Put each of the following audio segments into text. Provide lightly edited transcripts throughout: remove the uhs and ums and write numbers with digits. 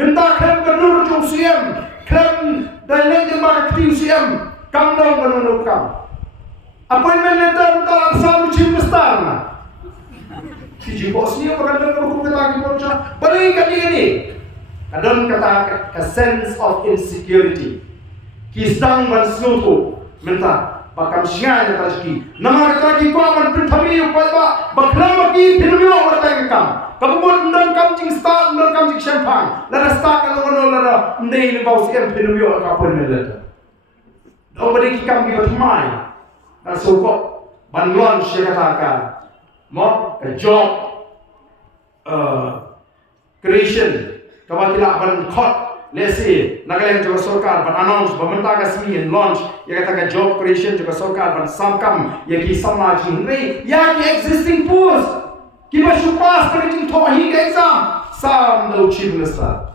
minta klem kenur jung siam klem dalam yang marketing siam kamdong menunuk kam appointment letter tak salu cim besar na si bos ni apa kata aku kata lagi macam balik kali ini kadang kata a sense of insecurity kisang mansutu minta bakam siang yang tajki nama kata lagi kau aman pertami upaya baklam lagi filmnya orang tak kam kabut dan kam cing start dan kam cing champagne lara start kalau lara ndai ni bau siam filmnya appointment letter dong beri kam di bermain dan sokok ban launch saya katakan mau a job creation kalau tidak ban khot lesi nagalan juga sarkar ban announce pemerintah kasih launch ya katakan job creation juga sarkar ban samkam ya ki samaj ni ya ki existing post ki masuk pas kerja tu hi exam sam do chief minister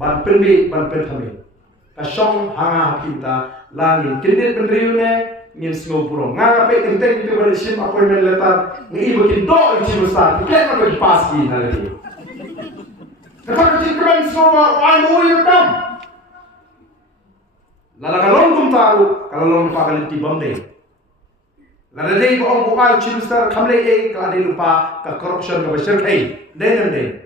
ban penbi ban penthami kasong hanga kita langin kinit pendriune ngin singo puro nga pe tenteng itu bali sim appointment letter ngi bikin do chief minister kita nak pas ki na lagi Kapag kikran so ay mo yung kam. Lalakalong kung tao, kalalong pakalit ti bamde. Laladay ko ang bukal chimister kamlay ay kaladi lupa ka corruption ka basir kay. Hindi.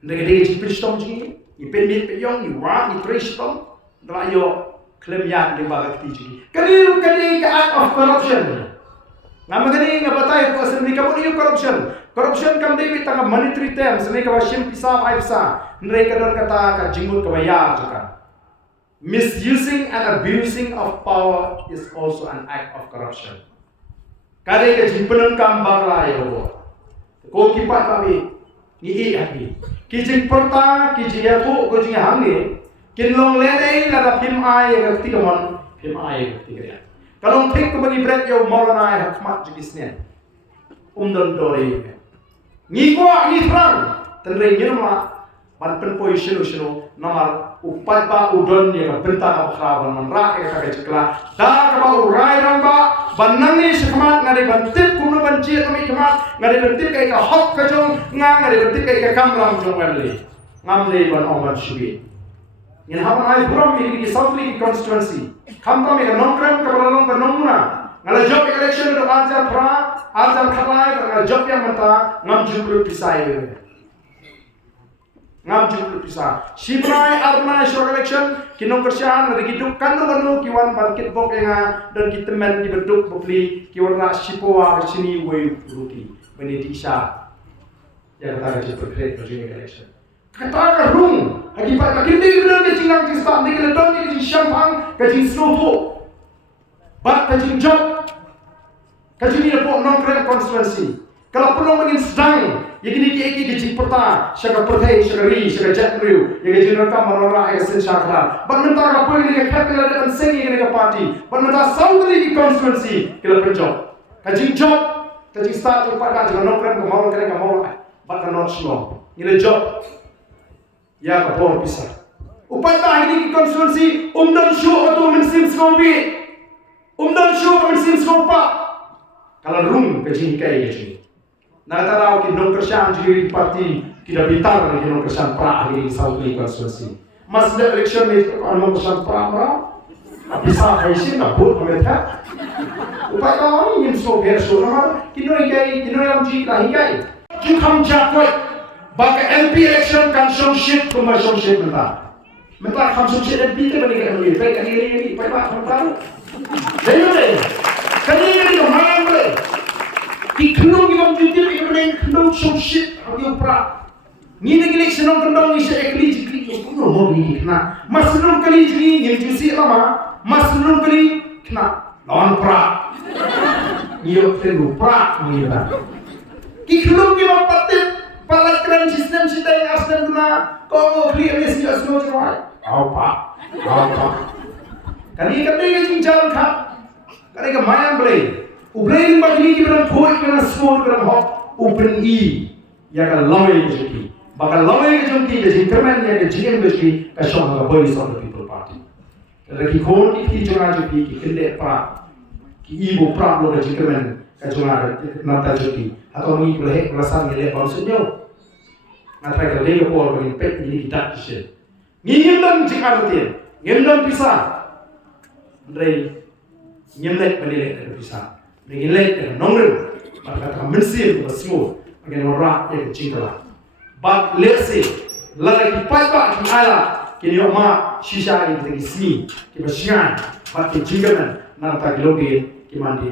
Hindi ka di chipistong chigi. Ipinmit pa yung iwa, itristong. Dalayo, claim yan di bagat ti chigi. Kanino ka act of corruption. Nga magani nga batay ko sa hindi ka mo yung corruption. Corruption kam David tanga monetary terms ni ka wasim pisa ay pisa nre ka don kata ka jingul ka bayar juga. Misusing and abusing of power is also an act of corruption. Kare ka jimpenon kam bakla yo. Ko kipat kami ni happy. Kijing perta kijia ko ko jing hamni kinlong lene la da phim ai ka tikamon phim ai ka tikaya. Kalong thik ko bagi bread yo morana hakmat jigisne. Don dore ni frang tenre nyama ban pen position nomor upat ba udon ya benta ka ban ra ka chikla da ka ba urai ran ba banang ni shikmat ngade bantit kumno banchi kami kmat ngade bantit kai ka hok ka jong ngade bantit kai ka kamram jong wemli ngamle ban oman shibi in hawan ai buram mi ki southly constituency kamta mi ka nongkram ka balong ka nonguna ngala job election do aja pra Azam khalai ngala job yang mata ngam jukru pisai ngam jukru pisai shibrai arna short election kinong kerjaan lagi duk kanu kiwan bangkit bok enga dan kitemen di beduk bokli kiwan ra shipoa sini way ruti benedisha ya kata je perfect bajini election kata rung akibat kakindi benar ke cingang cista ni ke don ni champagne ke cin slopo bat ke cin job Kajini lepo non-crime constituency. Kalau perlu mungkin sedang, ya gini ki perta, syaka pertai, syaka ri, syaka jatru, ya gini rekam marora, ya sen syakra. Ban mentara apa ini ke kala dan sengi ini ke parti. Ban mentara saudari ki constituency kala penjob. Kajing job, kajing start pada jangan non-crime ke mau, ban non slow. Ini job. Ya ke por pisah. Upaya ini ki constituency umdan show atau mensim skopi. Umdan show mensim skopa. Kalau room kecil kai kecil, nak tahu kita nong kerjaan jadi parti kita bitar kita nong kerjaan pra hari Southly constituency. Masih election ni nong kerjaan pra bisa hasil nak buat pemerintah. Upaya kau ini so berso nama kita yang jika hikai. Jukam jakwat, baka MP election kan shit commercial shit mentah kan shit MP tu bagi kita ni, baik ini, baik apa tahu. Jadi Kali kemarin boleh. Di kendung kita menjadi orang kendung shit audio pra. Ni negeri senang kendung ni saya kali pun mau ni kena. Masnun kali ni yang jusi lama. Masnun kali kena lawan pra. Iyo tendu pra ni dah. Di kendung kita patet palat keren sistem kita yang asal guna. Kau mau beli MSC asal macam apa? Kali kita jalan kah? Kali ke mayang boleh, ubren bagi ni kita phoi kita small kita hot, ubren ya kan lawai jadi, bakal lawai jadi jadi kerman ya jadi jadi kasih orang Voice of the People Party. Kalau kon itu jangan jadi kende pra, ibu pra lo jadi kerman kasih orang nanti jadi, atau ni boleh kelasan ni lepas senyum. ngatai kalau dia pol bagi pet ini kita kisah ngin dan jika artian ngin dan bisa Andrei nyelek menilai dari bisa menilai dari nomor maka kata mensir bersemua bagi orang yang cingkala but let's say lagi papa di ala kini oma shisha ini kita sini kita singan but cingkalan nanti lagi kita mandi